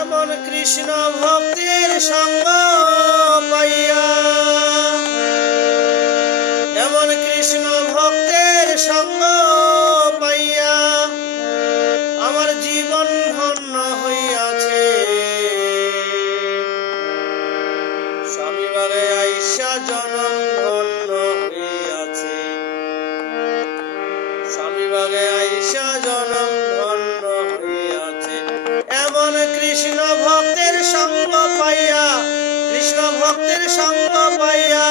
এমন কৃষ্ণ ভক্তির সঙ্গ পাইয়া, এমন কৃষ্ণ ভক্তের সঙ্গ পাইয়া আমার জীবন ধন্য হইয়াছে। স্বামী বাগে আইসা জনম ধন্য হইয়াছে, স্বামী বাগে আইসা জনম ধন্য হইয়াছে। এমন কৃষ্ণ ভক্তের সঙ্গ পাইয়া, কৃষ্ণ ভক্তের সঙ্গ পাইয়া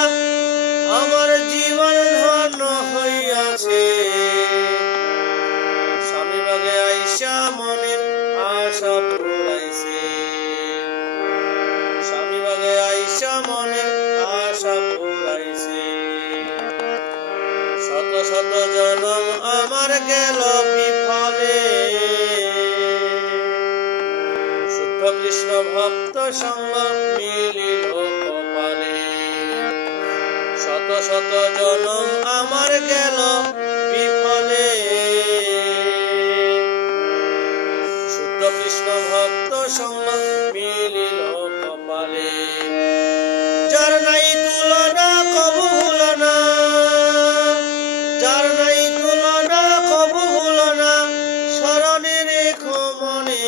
আমার জীবন ধন্য হইয়াছে। স্বামী বাগে আইসা মনের আশা পুরাইছে, স্বামী বাগে আইসা মনের আশা পুরাইছে। শত শত জনম আমার গেল বিফলে, শুদ্ধ কৃষ্ণ ভক্ত সঙ্গ মিলিল কপালে। শত শত জনম আমার গেল বিফলে, শুদ্ধ কৃষ্ণ ভক্ত সঙ্গ মিলিল কপালে। যার নাই তুলনা কবু ভুলো না, যার নাই তুলনা কবু ভুলো না, স্মরণে রেখো মনে।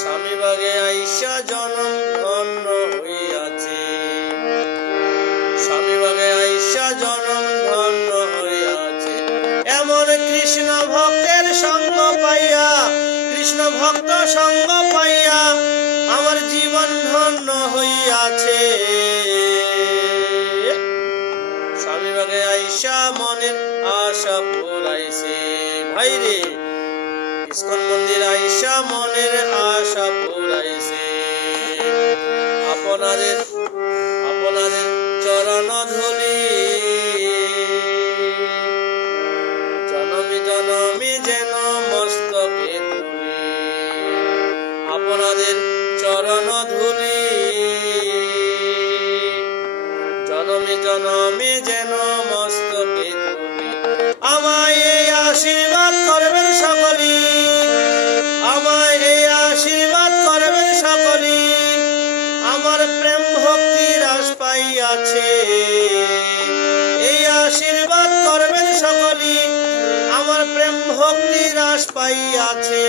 স্বামী বাগে আইসা জনম ধন্য হইয়াছে, স্বামী বাগে আইসা জনম ধন্য হইয়াছে। এমন কৃষ্ণ ভক্তের সঙ্গ পাইয়া, কৃষ্ণ ভক্ত সঙ্গ পাইয়া আমার জীবন ধন্য হইয়াছে। স্বামী বাগে আইসা মনের আশা পুরাইছে। ভাইরে ইস্কন মন্দির আইসা মনের আশা পুরাইছে। আপনাদের আপনাদের চরণ ধুলি জনমি জনমি যেন মস্তকে তুলি, আপনাদের চরণ ধুলি জনমি জনমি যেন মস্তকে তুলি। আমায় এই আশীর্বাদ করবেন সকলি, আমায় এই আশীর্বাদ করবেন সকলি, আমার প্রেম ভক্তি রাস পাইয়াছে। এই আশীর্বাদ করবেন সকলি, আমার প্রেম ভক্তি রাস পাইয়াছে।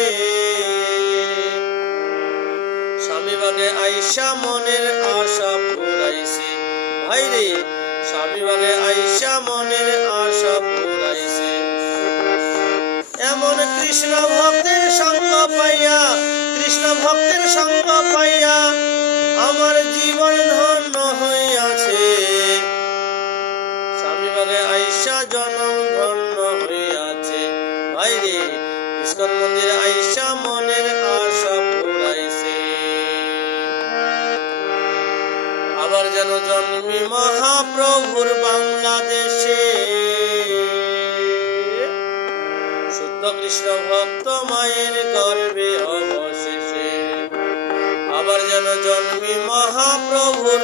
স্বামী বাগে আইসা মনের আশা পুরাইছে। ভাইরে স্বামী বাগে আইসা মনের আশা পুরাইছে। এমন কৃষ্ণ ভক্তের সঙ্গ পাইয়া, কৃষ্ণ ভক্তের সঙ্গ পাইয়া আমার জীবন ধন্য হইয়াছে। স্বামী বাগে আইসা জনম ধন্য হইয়াছে। ভাইরে ইস্কন মন্দিরে আইসা মনের আশা পুরাইছে। আবার যেন জন্মি মহাপ্রভুর বাংলাদেশে, শুদ্ধ কৃষ্ণ ভক্ত মায়ের গর্ভে অবশেষে। আবার যেন জন্মি মহাপ্রভুর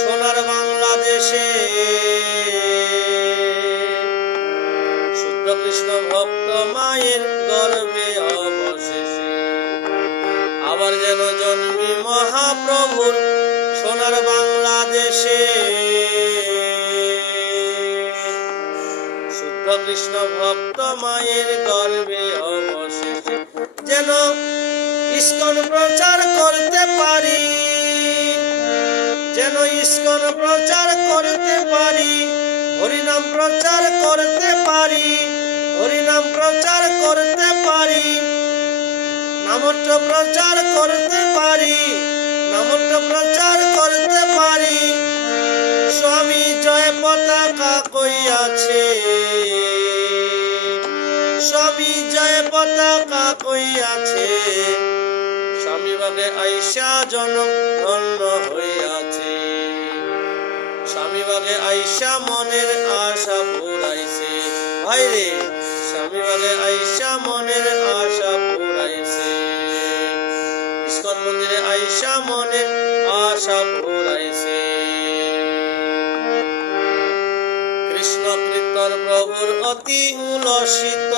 সোনার বাংলাদেশে, শুদ্ধ কৃষ্ণ ভক্ত মায়ের গর্ভে অবশেষে। আবার যেন জন্মি মহাপ্রভুর সোনার বাংলাদেশে, শুদ্ধ কৃষ্ণ ভক্ত মায়ের গর্ভে অবশেষে। যেন ইস্কন প্রচার করতে পারি, যেন ইস্কন প্রচার করতে পারি, হরিনাম প্রচার করতে পারি, হরিনাম প্রচার করতে পারি, নামট্য প্রচার করতে পারি, নামট্য প্রচার করতে পারি। স্বামী জয় পতাকা কইয়াছে, স্বামী জয় পতাকা কইয়াছে। স্বামী বাগে আইসা জনম ধন্য হইয়াছে। স্বামী বাগে আইসা মনের আশা পুরাইছে। ভাইরে স্বামী বাগে আইসা মনের আশা পুরাইছে। ইস্কন মন্দিরে আইসা মনের আশা পুরাইছে। কৃষ্ণ কীর্তন প্রভুর অতি উলসিত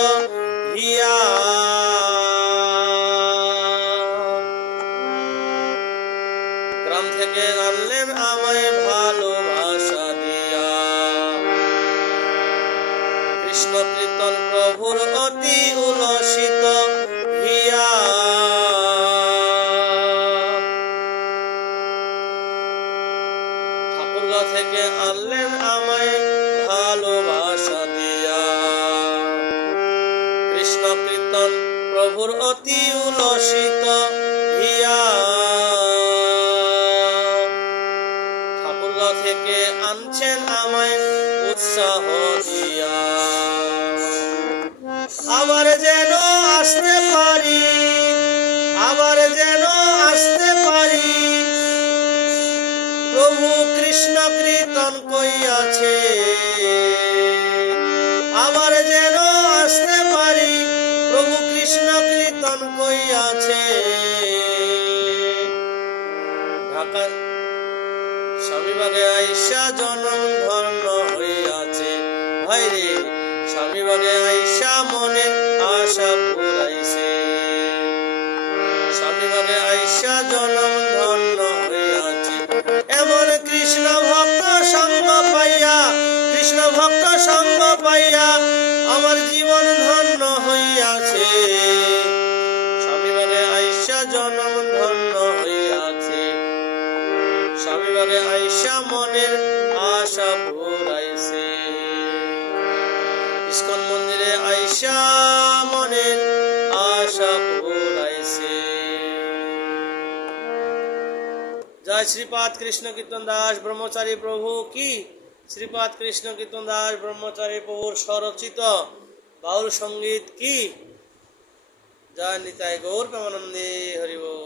হিয়া কৃষ্ণ কীর্তন প্রভুর অতি উলসিত হিয়া। ঠাকুরগাঁও থেকে আনছেন আমায় উৎসাহ দিয়া, আবার যেন আসতে পারি, আবার যেন আসতে পারি, প্রভু কৃষ্ণ কীর্তন কইয়াছে। আবার যেন আসতে পারি, প্রভু কৃষ্ণ কীর্তন কইয়াছে। ঢাকা স্বামীবাগে আইসা জনম ধন্য হইয়াছে, ভাইরে স্বামীবাগে আইসা মনে আশা পুরাইছে। স্বামীবাগে আইসা জনম ধন্য হইয়াছে, এমন কৃষ্ণ ভক্ত সঙ্গ পাইয়া, কৃষ্ণ ভক্ত সঙ্গ পাইয়া আমার জীবন ধন্য হইয়াছে। স্বামীবাগে আইসা জনম ধন্য হইয়াছে, স্বামীবাগে আইসা মনের আশা পুরাইছে। ইস্কন মন্দিরে আইসা মনের আশা পুরাইছে। জয় শ্রীপাদ কৃষ্ণ কীর্তন দাস ব্রহ্মচারী প্রভু কি। শ্রীপাদ কৃষ্ণ কীর্তন দাস ব্রহ্মচারী প্রভুর স্বরচিত বাউল সঙ্গীত কি। জয় নিতাই গৌর প্রেমানন্দে হরি বল।